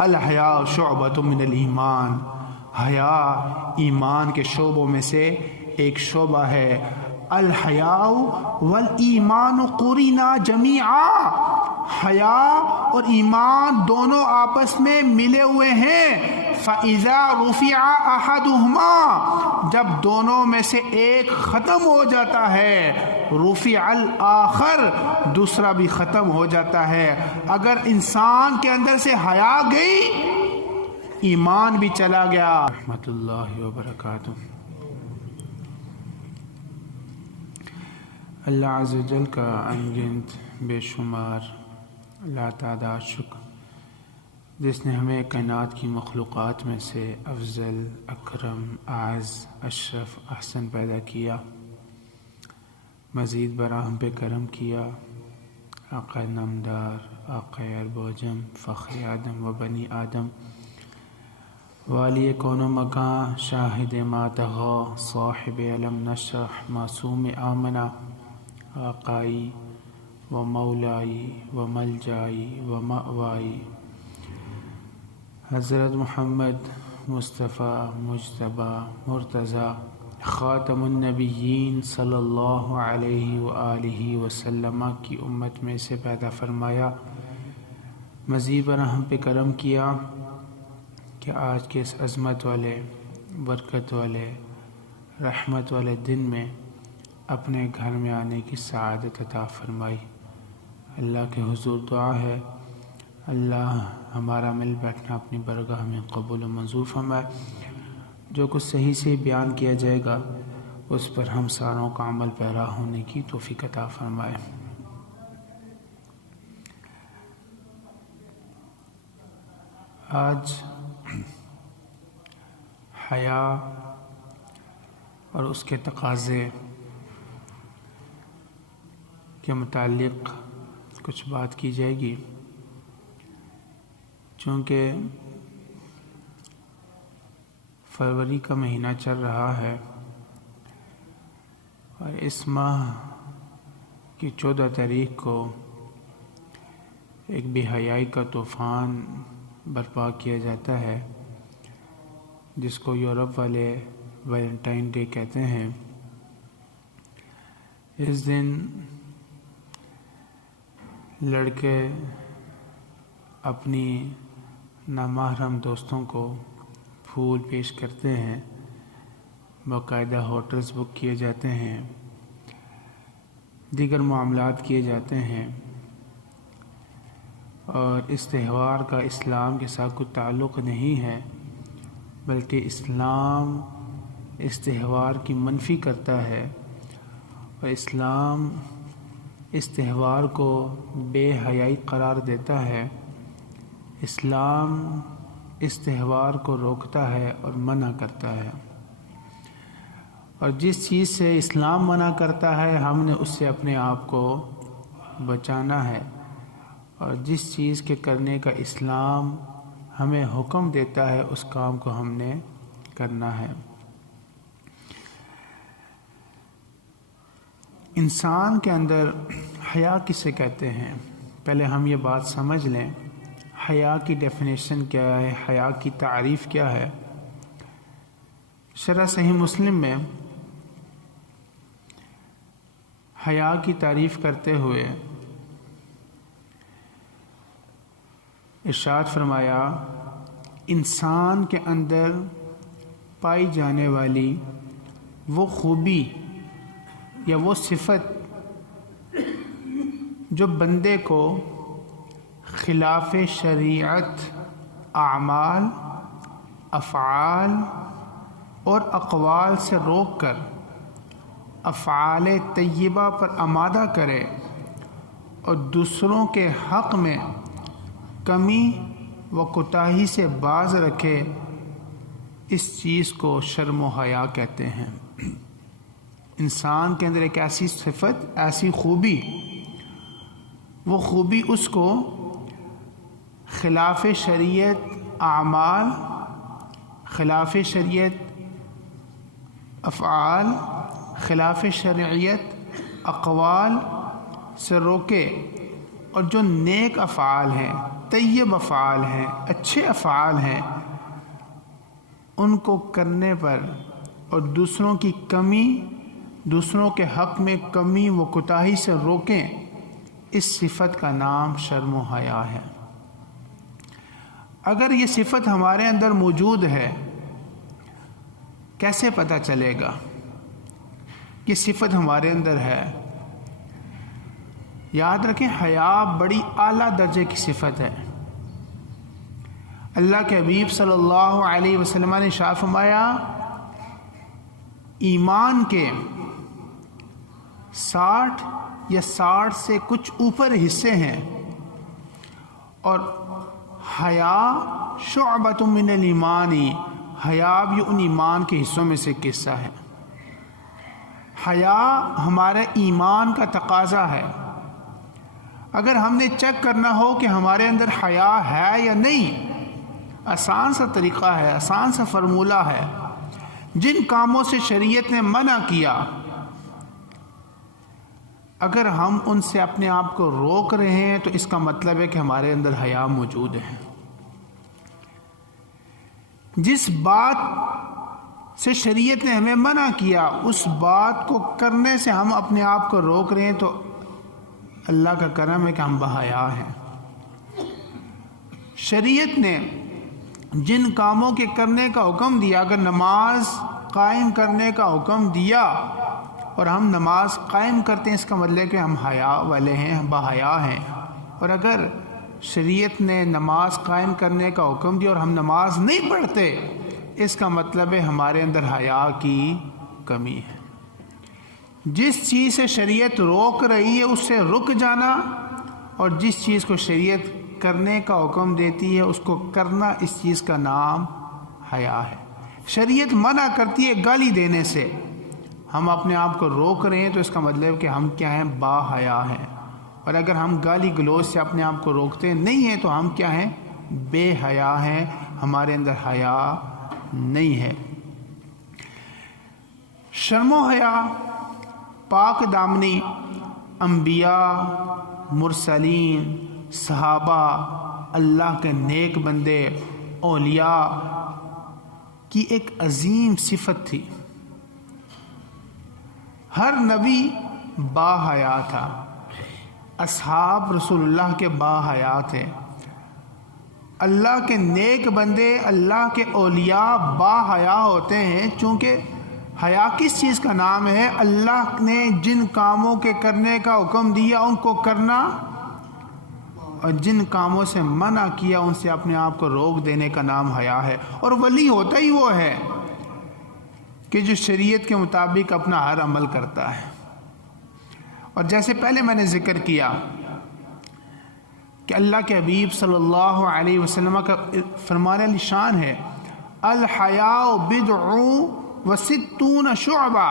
الحیاء شعبۃ من الایمان، حیا ایمان کے شعبوں میں سے ایک شعبہ ہے۔ الحیاء والایمان قرینا جمیعا، حیا اور ایمان دونوں آپس میں ملے ہوئے ہیں۔ فَإِذَا رُفِعَ أَحَدُهُمَا، جب دونوں میں سے ایک ختم ہو جاتا ہے، رُفِعَ الْآخَرُ، دوسرا بھی ختم ہو جاتا ہے۔ اگر انسان کے اندر سے حیا گئی، ایمان بھی چلا گیا۔ رحمۃ اللہ وبرکاتہ۔ اللہ عز و جل کا انگنت بے شمار لاتعداد شکر، جس نے ہمیں کائنات کی مخلوقات میں سے افضل، اکرم، اعز، اشرف، احسن پیدا کیا، مزید برآں ہم پہ کرم کیا۔ آقا نامدار، آقا ارب و عجم، فخر آدم و بنی آدم، والی کون و مکان، شاہد ما طغی، صاحب علم نشرح، معصوم آمنہ، آقائی و مولائی و ملجائی و مأوائی، حضرت محمد مصطفیٰ مجتبیٰ مرتضیٰ، خاتم النبیین صلی اللہ علیہ وآلہ وسلم کی امت میں سے پیدا فرمایا۔ مزید برآں ہم پہ کرم کیا کہ آج کے اس عظمت والے، برکت والے، رحمت والے دن میں اپنے گھر میں آنے کی سعادت عطا فرمائی۔ اللہ کے حضور دعا ہے، اللہ ہمارا مل بیٹھنا اپنی برگاہ میں قبول و منظور فرمائے۔ جو کچھ صحیح سے بیان کیا جائے گا اس پر ہم ساروں کا عمل پیرا ہونے کی توفیق عطا فرمائے۔ آج حیا اور اس کے تقاضے کے متعلق کچھ بات کی جائے گی، چونکہ فروری کا مہینہ چل رہا ہے اور اس ماہ کی 14 تاریخ کو ایک بے حیائی کا طوفان برپا کیا جاتا ہے، جس کو یورپ والے ویلنٹائن ڈے کہتے ہیں۔ اس دن لڑکے اپنی نامحرم دوستوں کو پھول پیش کرتے ہیں، باقاعدہ ہوٹلز بک کیے جاتے ہیں، دیگر معاملات کیے جاتے ہیں، اور اس تہوار کا اسلام کے ساتھ کوئی تعلق نہیں ہے، بلکہ اسلام اس تہوار کی منفی کرتا ہے، اور اسلام اس تہوار کو بے حیائی قرار دیتا ہے۔ اسلام اس تہوار کو روکتا ہے اور منع کرتا ہے، اور جس چیز سے اسلام منع کرتا ہے ہم نے اس سے اپنے آپ کو بچانا ہے، اور جس چیز کے کرنے کا اسلام ہمیں حکم دیتا ہے اس کام کو ہم نے کرنا ہے۔ انسان کے اندر حیا کسے کہتے ہیں؟ پہلے ہم یہ بات سمجھ لیں، حیا کی ڈیفینیشن کیا ہے، حیا کی تعریف کیا ہے۔ شرح صحیح مسلم میں حیا کی تعریف کرتے ہوئے ارشاد فرمایا، انسان کے اندر پائی جانے والی وہ خوبی یا وہ صفت جو بندے کو خلاف شریعت اعمال، افعال اور اقوال سے روک کر افعال طیبہ پر آمادہ کرے اور دوسروں کے حق میں کمی و کوتاہی سے باز رکھے، اس چیز کو شرم و حیا کہتے ہیں۔ انسان کے اندر ایک ایسی صفت، ایسی خوبی، وہ خوبی اس کو خلاف شریعت اعمال، خلاف شریعت افعال، خلاف شریعت اقوال سے روکے، اور جو نیک افعال ہیں، طیب افعال ہیں، اچھے افعال ہیں، ان کو کرنے پر اور دوسروں کی کمی، دوسروں کے حق میں کمی و کوتاہی سے روکیں، اس صفت کا نام شرم و حیا ہے۔ اگر یہ صفت ہمارے اندر موجود ہے، کیسے پتہ چلے گا کہ صفت ہمارے اندر ہے؟ یاد رکھیں، حیا بڑی اعلیٰ درجے کی صفت ہے۔ اللہ کے حبیب صلی اللہ علیہ وسلم نے ارشاد فرمایا، ایمان کے 60 یا 60 سے کچھ اوپر حصے ہیں، اور حیا شعبۃ من الایمان، حیا بھی ان ایمان کے حصوں میں سے ایک حصہ ہے۔ حیا ہمارے ایمان کا تقاضا ہے۔ اگر ہم نے چیک کرنا ہو کہ ہمارے اندر حیا ہے یا نہیں، آسان سا طریقہ ہے، آسان سا فرمولہ ہے۔ جن کاموں سے شریعت نے منع کیا، اگر ہم ان سے اپنے آپ کو روک رہے ہیں تو اس کا مطلب ہے کہ ہمارے اندر حیا موجود ہے۔ جس بات سے شریعت نے ہمیں منع کیا، اس بات کو کرنے سے ہم اپنے آپ کو روک رہے ہیں تو اللہ کا کرم ہے کہ ہم بحیا ہیں۔ شریعت نے جن کاموں کے کرنے کا حکم دیا، اگر نماز قائم کرنے کا حکم دیا اور ہم نماز قائم کرتے ہیں، اس کا مطلب ہے کہ ہم حیا والے ہیں، ہم بحیا ہیں۔ اور اگر شریعت نے نماز قائم کرنے کا حکم دیا اور ہم نماز نہیں پڑھتے، اس کا مطلب ہے ہمارے اندر حیا کی کمی ہے۔ جس چیز سے شریعت روک رہی ہے اس سے رک جانا، اور جس چیز کو شریعت کرنے کا حکم دیتی ہے اس کو کرنا، اس چیز کا نام حیا ہے۔ شریعت منع کرتی ہے گالی دینے سے، ہم اپنے آپ کو روک رہے ہیں تو اس کا مطلب کہ ہم کیا ہیں؟ با حیا ہیں۔ اور اگر ہم گالی گلوچ سے اپنے آپ کو روکتے نہیں ہیں تو ہم کیا ہیں؟ بے حیا ہیں، ہمارے اندر حیا نہیں ہے۔ شرم و حیا پاک دامنی انبیاء، مرسلین، صحابہ، اللہ کے نیک بندے، اولیاء کی ایک عظیم صفت تھی۔ ہر نبی با حیا تھا، اصحاب رسول اللہ کے با حیا تھے، اللہ کے نیک بندے، اللہ کے اولیاء با حیا ہوتے ہیں۔ چونکہ حیا کس چیز کا نام ہے؟ اللہ نے جن کاموں کے کرنے کا حکم دیا ان کو کرنا، اور جن کاموں سے منع کیا ان سے اپنے آپ کو روک دینے کا نام حیا ہے۔ اور ولی ہوتا ہی وہ ہے کہ جو شریعت کے مطابق اپنا ہر عمل کرتا ہے۔ اور جیسے پہلے میں نے ذکر کیا کہ اللہ کے حبیب صلی اللہ علیہ وسلم کا فرمان علی شان ہے، الحیاء بضع وستون شعبہ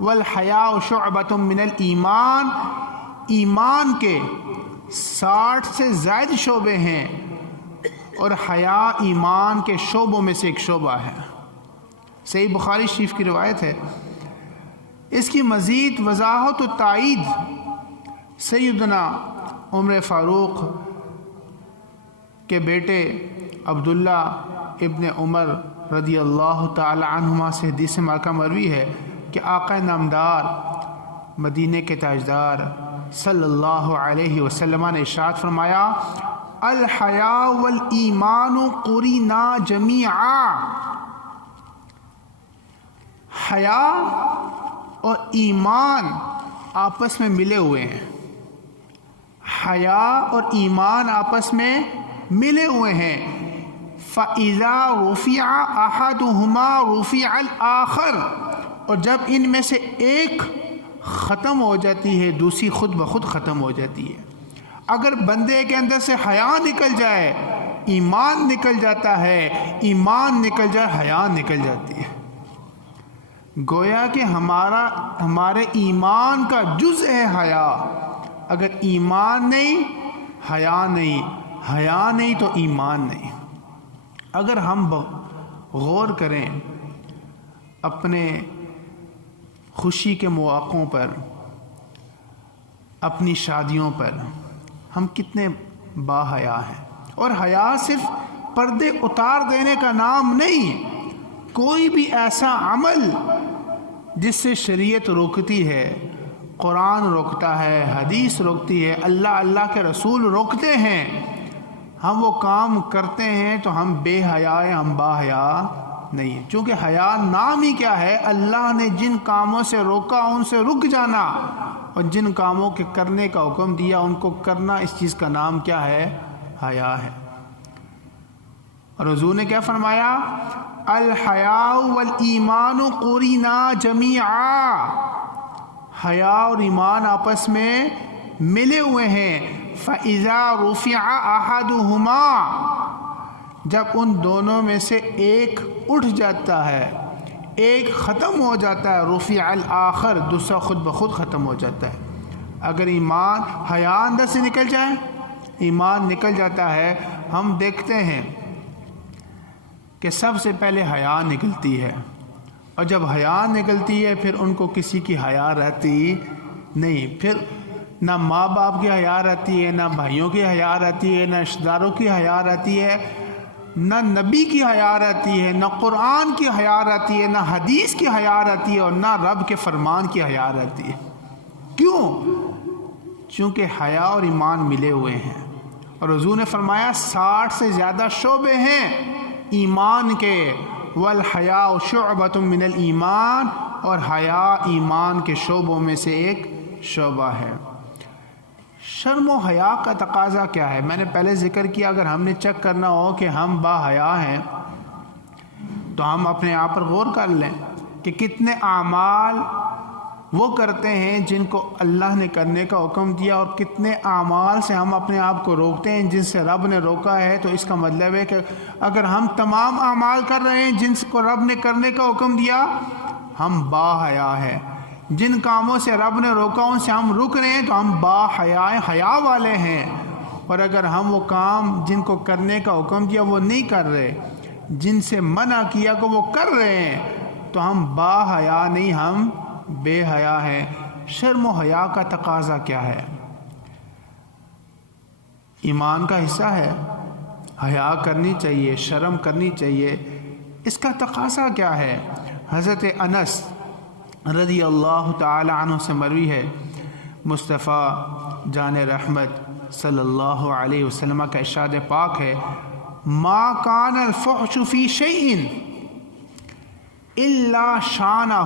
والحیاء شعبۃ من الایمان، ایمان کے 60 سے زائد شعبے ہیں اور حیا ایمان کے شعبوں میں سے ایک شعبہ ہے۔ صحیح بخاری شریف کی روایت ہے۔ اس کی مزید وضاحت و تائید سیدنا عمر فاروق کے بیٹے عبداللہ ابن عمر رضی اللہ تعالی عنہما سے حدیث مبارکہ مروی ہے کہ آقا نامدار مدینے کے تاجدار صلی اللہ علیہ وسلم نے ارشاد فرمایا، الحیاء والایمان قرینا جمیعا، حیا اور ایمان آپس میں ملے ہوئے ہیں۔ حیا اور ایمان آپس میں ملے ہوئے ہیں۔ فَإِذَا رُفِعَ أَحَدُهُمَا رُفِعَ الْآخَرُ، اور جب ان میں سے ایک ختم ہو جاتی ہے دوسری خود بخود ختم ہو جاتی ہے۔ اگر بندے کے اندر سے حیا نکل جائے ایمان نکل جاتا ہے، ایمان نکل جائے حیا نکل جاتی ہے۔ گویا کہ ہمارے ایمان کا جز ہے حیا۔ اگر ایمان نہیں حیا نہیں، حیا نہیں تو ایمان نہیں۔ اگر ہم غور کریں اپنے خوشی کے مواقعوں پر، اپنی شادیوں پر، ہم کتنے با حیا ہیں۔ اور حیا صرف پردے اتار دینے کا نام نہیں، کوئی بھی ایسا عمل جس سے شریعت روکتی ہے، قرآن روکتا ہے، حدیث روکتی ہے، اللہ کے رسول روکتے ہیں، ہم وہ کام کرتے ہیں تو ہم بے حیا ہیں، ہم با حیا نہیں ہیں۔ چونکہ حیا نام ہی کیا ہے، اللہ نے جن کاموں سے روکا ان سے رک جانا، اور جن کاموں کے کرنے کا حکم دیا ان کو کرنا، اس چیز کا نام کیا ہے، حیا ہے۔ اور حضور نے کیا فرمایا، الحیاء والایمان قرینا جمیعا، حیا اور ایمان آپس میں ملے ہوئے ہیں۔ فَإِذَا رُفِعَ أَحَدُهُمَا، جب ان دونوں میں سے ایک اٹھ جاتا ہے، ایک ختم ہو جاتا ہے، رُفِعَ الْآخَر، دوسرا خود بخود ختم ہو جاتا ہے۔ اگر ایمان، حیا اندر سے نکل جائے، ایمان نکل جاتا ہے، ہم دیکھتے ہیں کہ سب سے پہلے حیا نکلتی ہے، اور جب حیا نکلتی ہے پھر ان کو کسی کی حیا رہتی نہیں، پھر نہ ماں باپ کی حیا رہتی ہے، نہ بھائیوں کی حیا رہتی ہے، نہ رشتہ داروں کی حیا رہتی ہے، نہ نبی کی حیا رہتی ہے، نہ قرآن کی حیا رہتی ہے، نہ حدیث کی حیا رہتی ہے، اور نہ رب کے فرمان کی حیا رہتی ہے۔ کیوں؟ چونکہ حیا اور ایمان ملے ہوئے ہیں، اور حضور نے فرمایا 60 سے زیادہ شعبے ہیں ایمان کے، والحیاء شعبۃ من الایمان، اور حیا ایمان کے شعبوں میں سے ایک شعبہ ہے۔ شرم و حیا کا تقاضا کیا ہے؟ میں نے پہلے ذکر کیا، اگر ہم نے چیک کرنا ہو کہ ہم با حیا ہیں تو ہم اپنے آپ پر غور کر لیں کہ کتنے اعمال وہ کرتے ہیں جن کو اللہ نے کرنے کا حکم دیا، اور کتنے اعمال سے ہم اپنے آپ کو روکتے ہیں جن سے رب نے روکا ہے۔ تو اس کا مطلب ہے کہ اگر ہم تمام اعمال کر رہے ہیں جن کو رب نے کرنے کا حکم دیا، ہم با حیا ہیں۔ جن کاموں سے رب نے روکا ان سے ہم رک رہے ہیں تو ہم با حیا، حیا والے ہیں۔ اور اگر ہم وہ کام جن کو کرنے کا حکم دیا وہ نہیں کر رہے، جن سے منع کیا کہ وہ کر رہے ہیں، تو ہم با حیا نہیں، ہم بے حیا ہیں۔ شرم و حیا کا تقاضا کیا ہے؟ ایمان کا حصہ ہے، حیا کرنی چاہیے، شرم کرنی چاہیے۔ اس کا تقاضا کیا ہے؟ حضرت انس رضی اللہ تعالی عنہ سے مروی ہے، مصطفیٰ جان رحمت صلی اللہ علیہ وسلم کا ارشاد پاک ہے، ما کان الفحش فی شیء الا شانہ،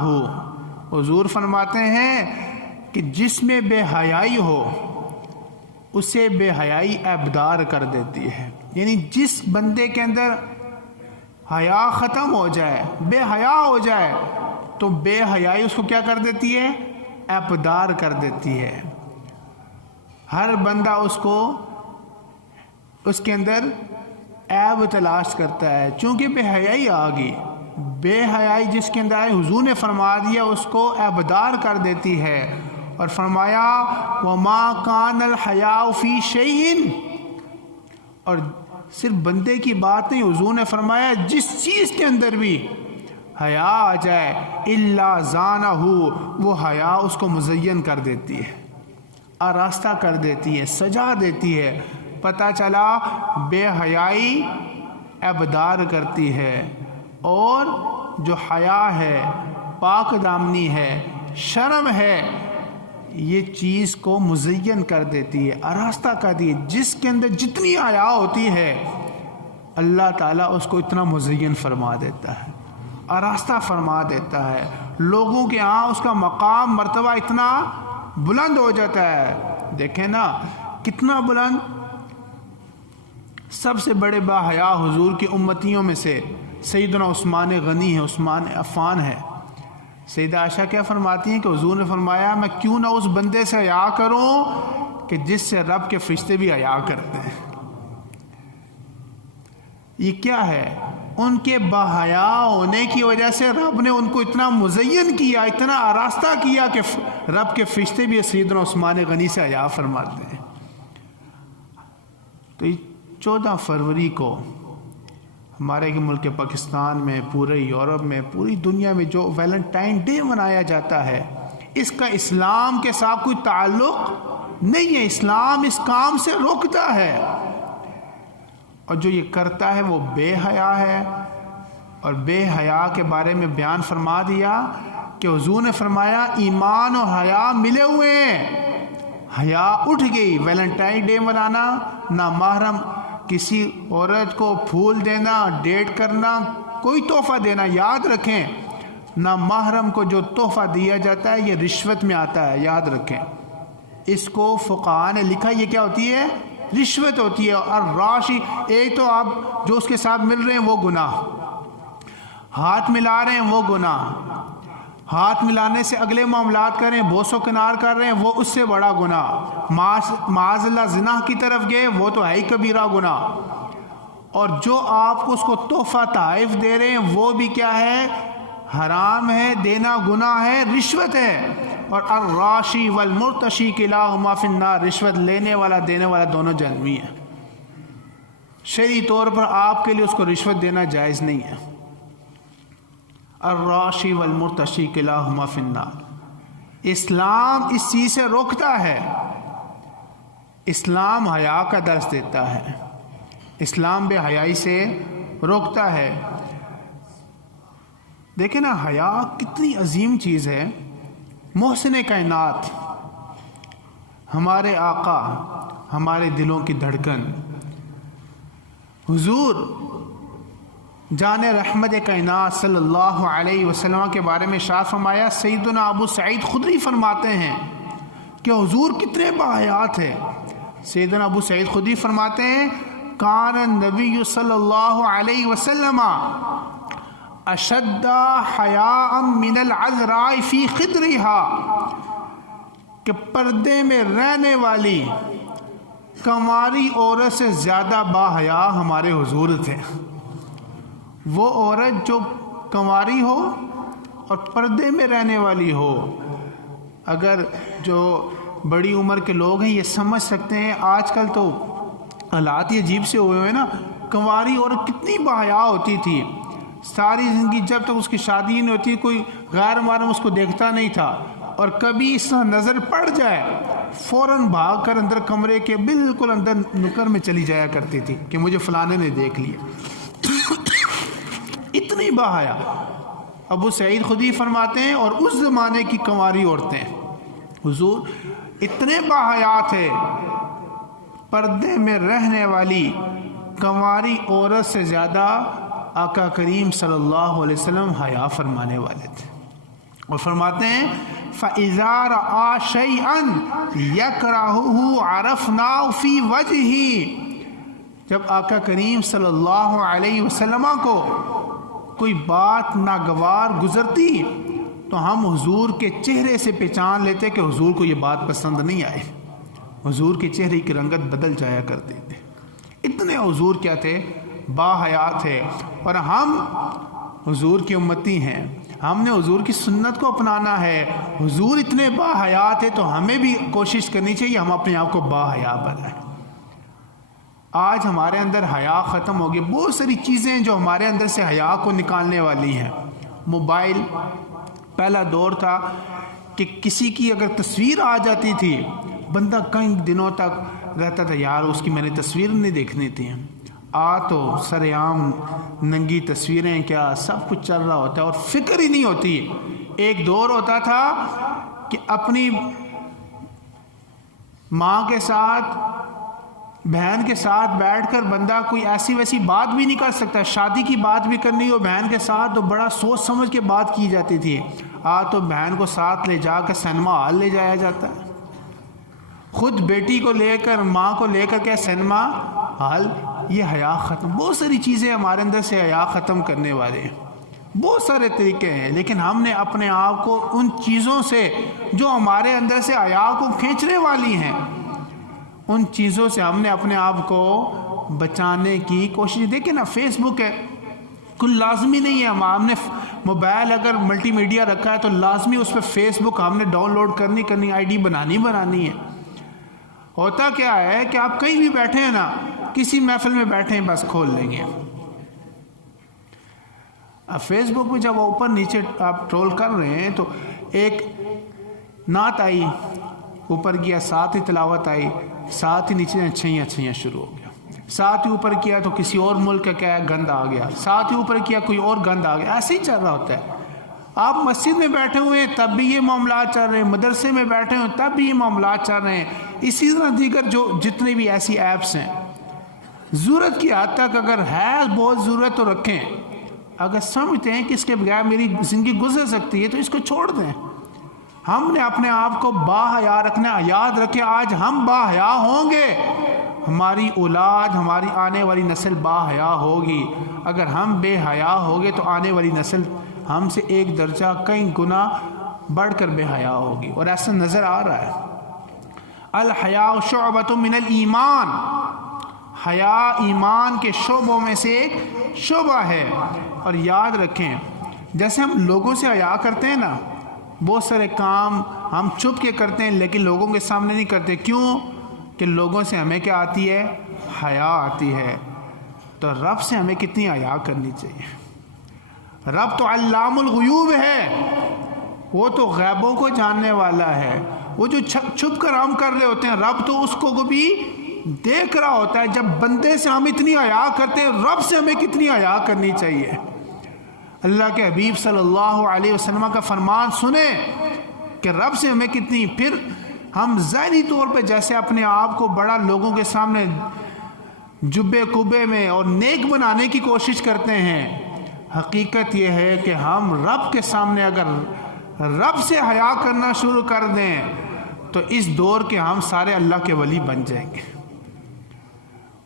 حضور فرماتے ہیں کہ جس میں بے حیائی ہو اسے بے حیائی ابدار کر دیتی ہے۔ یعنی جس بندے کے اندر حیا ختم ہو جائے، بے حیا ہو جائے، تو بے حیائی اس کو کیا کر دیتی ہے؟ ابدار کر دیتی ہے۔ ہر بندہ اس کے اندر عیب تلاش کرتا ہے، چونکہ بے حیائی آ گئی، بے حیائی جس کے اندر آئی، حضور نے فرما دیا اس کو ابدار کر دیتی ہے۔ اور فرمایا وما کان الحیاء فی شیء، اور صرف بندے کی بات نہیں، حضور نے فرمایا جس چیز کے اندر بھی حیا آ جائے الا زانہ، وہ حیا اس کو مزین کر دیتی ہے، آراستہ کر دیتی ہے، سجا دیتی ہے۔ پتہ چلا بے حیائی ابدار کرتی ہے، اور جو حیا ہے، پاک دامنی ہے، شرم ہے، یہ چیز کو مزین کر دیتی ہے، آراستہ کر دی ہے۔ جس کے اندر جتنی حیا ہوتی ہے اللہ تعالیٰ اس کو اتنا مزین فرما دیتا ہے، آراستہ فرما دیتا ہے، لوگوں کے ہاں اس کا مقام مرتبہ اتنا بلند ہو جاتا ہے۔ دیکھیں نا کتنا بلند۔ سب سے بڑے با حیا حضور کی امتیوں میں سے سیدنا عثمان غنی ہے، عثمان عفان ہے۔ سیدہ عائشہ کیا فرماتی ہیں کہ حضور نے فرمایا میں کیوں نہ اس بندے سے حیا کروں کہ جس سے رب کے فرشتے بھی حیا کرتے ہیں۔ یہ کیا ہے؟ ان کے باحیا ہونے کی وجہ سے رب نے ان کو اتنا مزین کیا، اتنا آراستہ کیا کہ رب کے فرشتے بھی سیدنا عثمان غنی سے حیا فرماتے ہیں۔ تو 14 فروری کو ہمارے ملک پاکستان میں، پورے یورپ میں، پوری دنیا میں جو ویلنٹائن ڈے منایا جاتا ہے، اس کا اسلام کے ساتھ کوئی تعلق نہیں ہے۔ اسلام اس کام سے روکتا ہے۔ اور جو یہ کرتا ہے وہ بے حیا ہے. اور بے حیا کے بارے میں بیان فرما دیا کہ حضور نے فرمایا ایمان اور حیا ملے ہوئے ہیں. حیا اٹھ گئی، ویلنٹائن ڈے منانا، نامحرم کسی عورت کو پھول دینا، ڈیٹ کرنا، کوئی تحفہ دینا. یاد رکھیں نامحرم کو جو تحفہ دیا جاتا ہے یہ رشوت میں آتا ہے، یاد رکھیں. اس کو فقہاء نے لکھا یہ کیا ہوتی ہے؟ رشوت ہوتی ہے. اور راشی، ایک تو آپ جو اس کے ساتھ مل رہے ہیں وہ گناہ، ہاتھ ملا رہے ہیں وہ گناہ، ہاتھ ملانے سے اگلے معاملات کر رہے ہیں، بوس و کنار کر رہے ہیں وہ اس سے بڑا گناہ، معاذ اللہ زنا کی طرف گئے وہ تو ہے ہی کبیرہ گناہ. اور جو آپ کو اس کو تحفہ تحائف دے رہے ہیں وہ بھی کیا ہے؟ حرام ہے، دینا گناہ ہے، رشوت ہے. اور الراشی والمرتشی کلاہما فی النار، رشوت لینے والا دینے والا دونوں جہنمی ہیں. شرعی طور پر آپ کے لیے اس کو رشوت دینا جائز نہیں ہے. الراشی والمرتشی کلاہما فی النار. اسلام اس چیز سے روکتا ہے. اسلام حیا کا درس دیتا ہے، اسلام بے حیائی سے روکتا ہے. دیکھیں نا حیا کتنی عظیم چیز ہے. محسن کائنات، ہمارے آقا، ہمارے دلوں کی دھڑکن، حضور جان رحمت کائنات صلی اللہ علیہ وسلم کے بارے میں ارشاد فرمایا. سیدنا ابو سعید خدری فرماتے ہیں کہ حضور کتنے باحیات ہیں. سیدنا ابو سعید خدری فرماتے ہیں کان النبی صلی اللہ علیہ وسلم اشد حیاء من العذراء فی خدرها، کہ پردے میں رہنے والی کنواری عورت سے زیادہ باحیا ہمارے حضور تھے. وہ عورت جو کنواری ہو اور پردے میں رہنے والی ہو. اگر جو بڑی عمر کے لوگ ہیں یہ سمجھ سکتے ہیں، آج کل تو حالات ہی عجیب سے ہوئے ہیں نا. کنواری عورت کتنی باحیا ہوتی تھی، ساری زندگی جب تک اس کی شادی نہیں ہوتی کوئی غیر محرم اس کو دیکھتا نہیں تھا. اور کبھی اس طرح نظر پڑ جائے فوراً بھاگ کر اندر کمرے کے بالکل اندر نکر میں چلی جایا کرتی تھی کہ مجھے فلانے نے دیکھ لیا. اتنی باحیا. ابو سعید خدری فرماتے ہیں اور اس زمانے کی کنواری عورتیں حضور اتنے باحیا تھے، پردے میں رہنے والی کنواری عورت سے زیادہ آقا کریم صلی اللہ علیہ وسلم حیا فرمانے والے تھے. اور فرماتے ہیں فَإِذَا رَأَى شَيْئًا يَكْرَهُهُ عَرَفْنَاهُ فِي وَجْهِهِ، جب آقا کریم صلی اللہ علیہ وسلم کو کوئی بات ناگوار گزرتی تو ہم حضور کے چہرے سے پہچان لیتے کہ حضور کو یہ بات پسند نہیں آئے. حضور کے چہرے کی رنگت بدل جایا کرتے تھے. اتنے حضور کیا تھے؟ باحیات ہے. اور ہم حضور کی امتی ہیں، ہم نے حضور کی سنت کو اپنانا ہے. حضور اتنے باحیات ہے تو ہمیں بھی کوشش کرنی چاہیے ہم اپنے آپ کو باحیا بنائیں. آج ہمارے اندر حیا ختم ہو گئی. بہت ساری چیزیں جو ہمارے اندر سے حیا کو نکالنے والی ہیں. موبائل، پہلا دور تھا کہ کسی کی اگر تصویر آ جاتی تھی بندہ کئی دنوں تک رہتا تھا یار اس کی میں نے تصویر نہیں دیکھنی تھی. تو سر عام ننگی تصویریں کیا سب کچھ چل رہا ہوتا ہے اور فکر ہی نہیں ہوتی. ایک دور ہوتا تھا کہ اپنی ماں کے ساتھ بہن کے ساتھ بیٹھ کر بندہ کوئی ایسی ویسی بات بھی نہیں کر سکتا. شادی کی بات بھی کرنی ہو بہن کے ساتھ تو بڑا سوچ سمجھ کے بات کی جاتی تھی. تو بہن کو ساتھ لے جا کر سینما ہال لے جایا جاتا ہے. خود بیٹی کو لے کر ماں کو لے کر کے سینما ہال. یہ حیا ختم. بہت ساری چیزیں ہمارے اندر سے حیا ختم کرنے والے ہیں. بہت سارے طریقے ہیں لیکن ہم نے اپنے آپ کو ان چیزوں سے جو ہمارے اندر سے حیا کو کھینچنے والی ہیں ان چیزوں سے ہم نے اپنے آپ کو بچانے کی کوشش. دیکھیں نا فیس بک ہے، کوئی لازمی نہیں ہے ہم نے موبائل اگر ملٹی میڈیا رکھا ہے تو لازمی اس پہ فیس بک ہم نے ڈاؤن لوڈ کرنی آئی ڈی بنانی ہے. ہوتا کیا ہے کہ آپ کہیں بھی بیٹھے ہیں نا، کسی محفل میں بیٹھے ہیں بس کھول لیں گے. اب فیس بک پہ جب اوپر نیچے آپ ٹرول کر رہے ہیں تو ایک نعت آئی اوپر گیا، ساتھ ہی تلاوت آئی، ساتھ ہی نیچے اچھیاں شروع ہو گیا. ساتھ ہی اوپر کیا تو کسی اور ملک کا کیا گند آ گیا، ساتھ ہی اوپر کیا کوئی اور گند آ گیا، ایسے ہی چل رہا ہوتا ہے۔ آپ مسجد میں بیٹھے ہوئے ہیں تب بھی یہ معاملات چل رہے ہیں، مدرسے میں بیٹھے ہوئے تب بھی یہ معاملات چل رہے ہیں، اسی طرح دیگر جو جتنے بھی ایسی ایپس ہیں۔ ضرورت کی حد تک اگر ہے بہت ضرورت تو رکھیں، اگر سمجھتے ہیں کہ اس کے بغیر میری زندگی گزر سکتی ہے تو اس کو چھوڑ دیں۔ ہم نے اپنے آپ کو باحیا رکھنا ہے۔ یاد رکھیں آج ہم باحیا ہوں گے، ہماری اولاد، ہماری آنے والی نسل باحیا ہوگی۔ اگر ہم بے حیا ہوگے تو آنے والی نسل ہم سے ایک درجہ کئی گنا بڑھ کر بے حیا ہوگی، اور ایسا نظر آ رہا ہے۔ الحیاء شعبۃ من الایمان، حیا ایمان کے شعبوں میں سے ایک شعبہ ہے۔ اور یاد رکھیں جیسے ہم لوگوں سے حیا کرتے ہیں نا، بہت سارے کام ہم چھپ کے کرتے ہیں لیکن لوگوں کے سامنے نہیں کرتے، کیوں؟ کہ لوگوں سے ہمیں کیا آتی ہے؟ حیا آتی ہے۔ تو رب سے ہمیں کتنی حیا کرنی چاہیے؟ رب تو علام الغیوب ہے، وہ تو غیبوں کو جاننے والا ہے۔ وہ جو چھپ کر ہم کر رہے ہوتے ہیں رب تو اس کو بھی دیکھ رہا ہوتا ہے۔ جب بندے سے ہم اتنی حیا کرتے ہیں، رب سے ہمیں کتنی حیا کرنی چاہیے؟ اللہ کے حبیب صلی اللہ علیہ وسلم کا فرمان سنیں کہ رب سے ہمیں کتنی، پھر ہم ظاہری طور پہ جیسے اپنے آپ کو بڑا لوگوں کے سامنے جبے کبے میں اور نیک بنانے کی کوشش کرتے ہیں، حقیقت یہ ہے کہ ہم رب کے سامنے اگر رب سے حیا کرنا شروع کر دیں تو اس دور کے ہم سارے اللہ کے ولی بن جائیں گے۔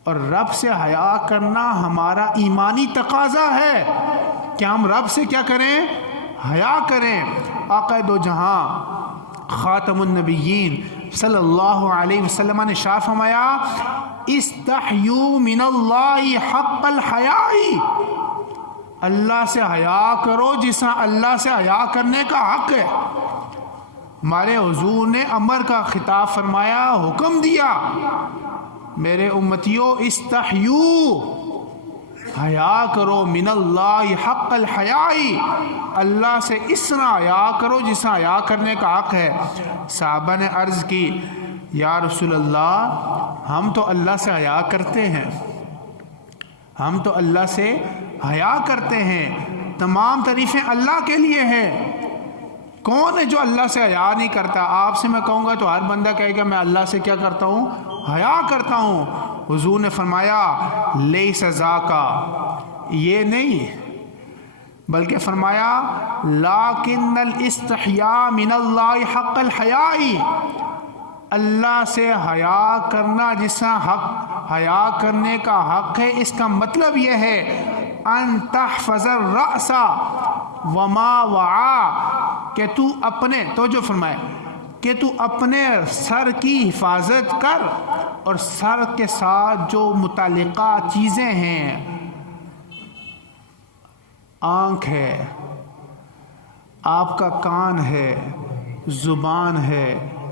اور رب سے حیا کرنا ہمارا ایمانی تقاضا ہے کہ ہم رب سے کیا کریں؟ حیا کریں۔ آقا دو جہاں خاتم النبیین صلی اللہ علیہ وسلم نے ارشاد فرمایا، استحیوا من اللہ حق الحیاء، اللہ سے حیا کرو جس اللہ سے حیا کرنے کا حق ہے۔ ہمارے حضور نے امر کا خطاب فرمایا، حکم دیا، میرے امتیوں استحیوا، حیا کرو، من اللہ حق الحیاء، اللہ سے اس طرح حیا کرو جس حیا کرنے کا حق ہے۔ صحابہ نے عرض کی، یا رسول اللہ ہم تو اللہ سے حیا کرتے ہیں، ہم تو اللہ سے حیا کرتے ہیں، تمام تعریفیں اللہ کے لیے ہیں، کون ہے جو اللہ سے حیا نہیں کرتا؟ آپ سے میں کہوں گا تو ہر بندہ کہے گا میں اللہ سے کیا کرتا ہوں؟ حیا کرتا ہوں۔ حضور نے فرمایا لیس ذاکا، یہ نہیں، بلکہ فرمایا لیکن الاستحیاء من اللہ حق الحیاء، اللہ سے حیا کرنا جس طرح حق حیا کرنے کا حق ہے، اس کا مطلب یہ ہے ان تحفظ الرأس وما وعا، کہ تو اپنے توجہ فرمائے کہ تو اپنے سر کی حفاظت کر، اور سر کے ساتھ جو متعلقہ چیزیں ہیں، آنکھ ہے، آپ کا کان ہے، زبان ہے،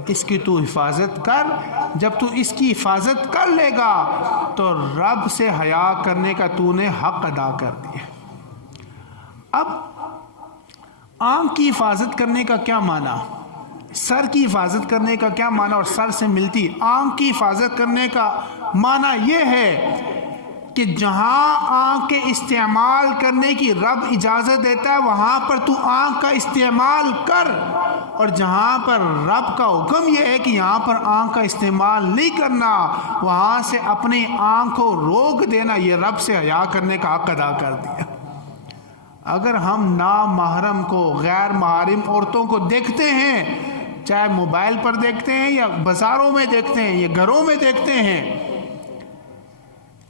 اس کی تو حفاظت کر۔ جب تو اس کی حفاظت کر لے گا تو رب سے حیا کرنے کا تو نے حق ادا کر دیا۔ اب آنکھ کی حفاظت کرنے کا کیا معنی؟ سر کی حفاظت کرنے کا کیا معنی؟ اور سر سے ملتی آنکھ کی حفاظت کرنے کا معنی یہ ہے کہ جہاں آنکھ کے استعمال کرنے کی رب اجازت دیتا ہے وہاں پر تو آنکھ کا استعمال کر، اور جہاں پر رب کا حکم یہ ہے کہ یہاں پر آنکھ کا استعمال نہیں کرنا، وہاں سے اپنی آنکھ کو روک دینا، یہ رب سے حیا کرنے کا حق ادا کر دیا۔ اگر ہم نامحرم کو، غیر محرم عورتوں کو دیکھتے ہیں، چاہے موبائل پر دیکھتے ہیں یا بازاروں میں دیکھتے ہیں یا گھروں میں دیکھتے ہیں،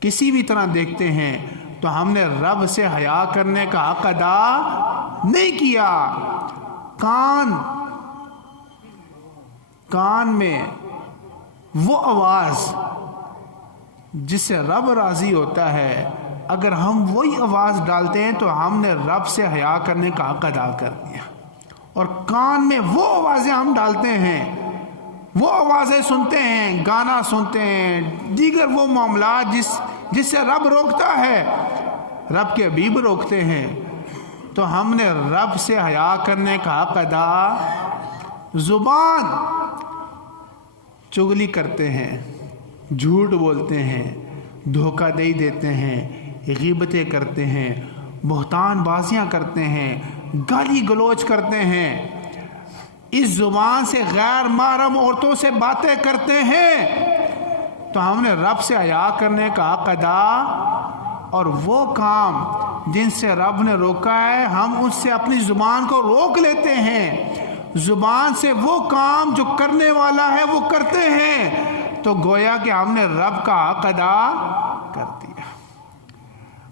کسی بھی طرح دیکھتے ہیں، تو ہم نے رب سے حیا کرنے کا حق ادا نہیں کیا۔ کان میں وہ آواز جس سے رب راضی ہوتا ہے، اگر ہم وہی آواز ڈالتے ہیں تو ہم نے رب سے حیا کرنے کا حق ادا کر دیا۔ اور کان میں وہ آوازیں ہم ڈالتے ہیں، وہ آوازیں سنتے ہیں، گانا سنتے ہیں، دیگر وہ معاملات جس سے رب روکتا ہے، رب کے حبیب روکتے ہیں، تو ہم نے رب سے حیا کرنے کا حق ادا۔ زبان، چغلی کرتے ہیں، جھوٹ بولتے ہیں، دھوکہ دہی دیتے ہیں، غیبتیں کرتے ہیں، بہتان بازیاں کرتے ہیں، گالی گلوچ کرتے ہیں، اس زبان سے غیر محرم عورتوں سے باتیں کرتے ہیں، تو ہم نے رب سے حیا کرنے کا حق ادا، اور وہ کام جن سے رب نے روکا ہے ہم اس سے اپنی زبان کو روک لیتے ہیں، زبان سے وہ کام جو کرنے والا ہے وہ کرتے ہیں، تو گویا کہ ہم نے رب کا حق ادا کر دیا۔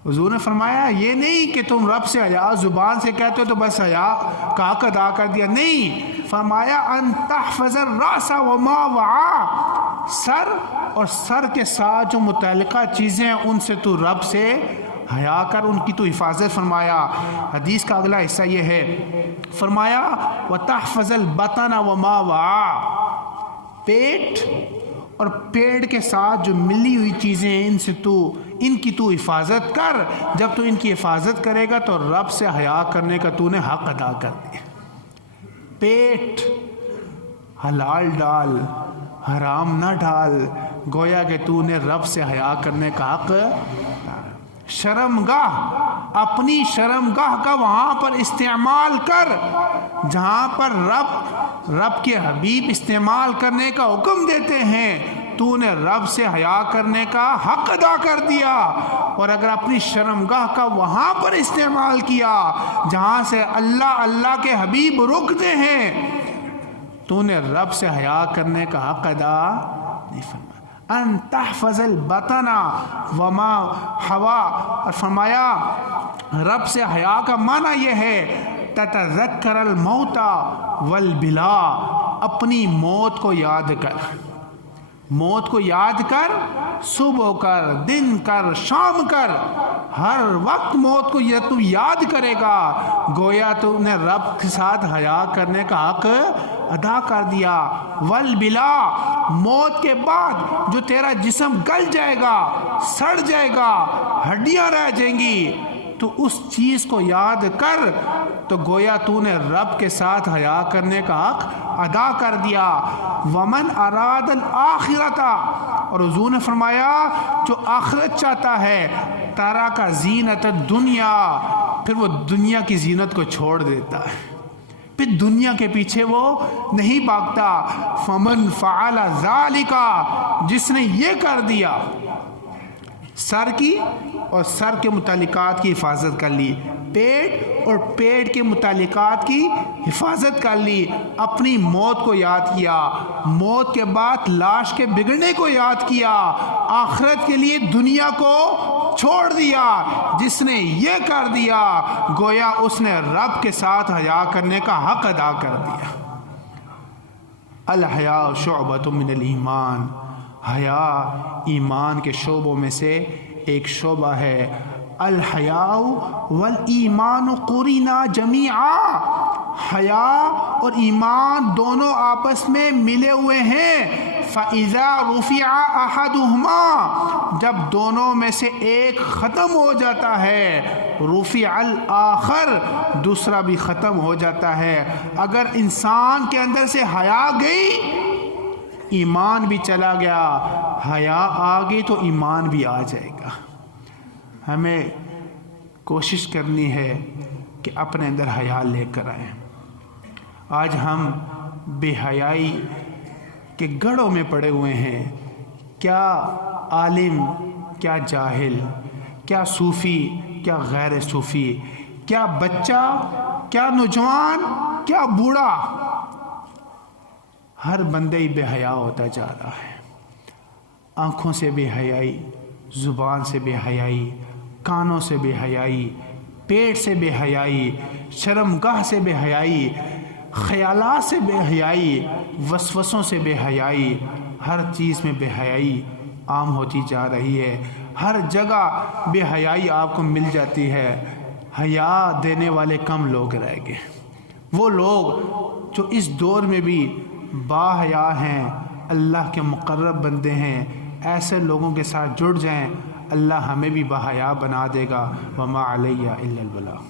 حضور نے فرمایا یہ نہیں کہ تم رب سے حیا زبان سے کہتے ہو تو بس حیا کا حق ادا کر دیا، نہیں، فرمایا ان تحفظ الراس وما وعا، سر اور سر کے ساتھ جو متعلقہ چیزیں ہیں ان سے تو رب سے حیا کر، ان کی تو حفاظت فرمایا۔ حدیث کا اگلا حصہ یہ ہے، فرمایا وتحفظ البطن وما وعا، پیٹ اور پیٹ کے ساتھ جو ملی ہوئی چیزیں ہیں ان کی تو حفاظت کر، جب تو ان کی حفاظت کرے گا تو رب سے حیا کرنے کا تو نے حق ادا کر دیا۔ پیٹ حلال ڈال، حرام نہ ڈال، گویا کہ تو نے رب سے حیا کرنے کا حق۔ شرمگاہ، اپنی شرمگاہ کا وہاں پر استعمال کر جہاں پر رب کے حبیب استعمال کرنے کا حکم دیتے ہیں، تو نے رب سے حیا کرنے کا حق ادا کر دیا، اور اگر اپنی شرمگاہ کا وہاں پر استعمال کیا جہاں سے اللہ کے حبیب رکتے ہیں، تو نے رب سے حیا کرنے کا حق ادا نہیں فرمایا۔ ان تحفظ البطن وما حوا، اور فرمایا رب سے حیا کا معنی یہ ہے تتذکر الموت والبلا، اپنی موت کو یاد کر، موت کو یاد کر، صبح کر، دن کر، شام کر، ہر وقت موت کو یہ تو یاد کرے گا، گویا تو نے رب کے ساتھ حیا کرنے کا حق ادا کر دیا۔ والبلا، موت کے بعد جو تیرا جسم گل جائے گا، سڑ جائے گا، ہڈیاں رہ جائیں گی، تو اس چیز کو یاد کر، تو گویا تو نے رب کے ساتھ حیا کرنے کا حق ادا کر دیا۔ ومن اراد الآخرۃ، اور حضور نے فرمایا جو آخرت چاہتا ہے، ترک زینت الدنیا، پھر وہ دنیا کی زینت کو چھوڑ دیتا ہے، پھر دنیا کے پیچھے وہ نہیں بھاگتا۔ فمن فعل ذالک، جس نے یہ کر دیا، سر کی اور سر کے متعلقات کی حفاظت کر لی، پیٹ اور پیٹ کے متعلقات کی حفاظت کر لی، اپنی موت کو یاد کیا، موت کے بعد لاش کے بگڑنے کو یاد کیا، آخرت کے لیے دنیا کو چھوڑ دیا، جس نے یہ کر دیا گویا اس نے رب کے ساتھ حیا کرنے کا حق ادا کر دیا۔ الحیاء شعبۃ من الایمان، حیا ایمان کے شعبوں میں سے ایک شعبہ ہے۔ الحیاء والایمان قرینا جمیعا، حیا اور ایمان دونوں آپس میں ملے ہوئے ہیں۔ فَإِذَا رُفِعَ أَحَدُهُمَا، جب دونوں میں سے ایک ختم ہو جاتا ہے، رُفِعَ الْآخَرُ، دوسرا بھی ختم ہو جاتا ہے۔ اگر انسان کے اندر سے حیا گئی، ایمان بھی چلا گیا، حیا آ گئی تو ایمان بھی آ جائے گا۔ ہمیں کوشش کرنی ہے کہ اپنے اندر حیا لے کر آئیں۔ آج ہم بے حیائی کے گڑھوں میں پڑے ہوئے ہیں، کیا عالم، کیا جاہل، کیا صوفی، کیا غیر صوفی، کیا بچہ، کیا نوجوان، کیا بوڑھا، ہر بندہ ہی بے حیا ہوتا جا رہا ہے۔ آنکھوں سے بے حیائی، زبان سے بے حیائی، کانوں سے بے حیائی، پیٹ سے بے حیائی، شرمگاہ سے بے حیائی، خیالات سے بے حیائی، وسوسوں سے بے حیائی، ہر چیز میں بے حیائی عام ہوتی جا رہی ہے۔ ہر جگہ بے حیائی آپ کو مل جاتی ہے۔ حیا دینے والے کم لوگ رہ گئے۔ وہ لوگ جو اس دور میں بھی با حیا ہیں، اللہ کے مقرب بندے ہیں، ایسے لوگوں کے ساتھ جڑ جائیں، اللہ ہمیں بھی با حیا بنا دے گا۔ وما علیہ الا البلاغ۔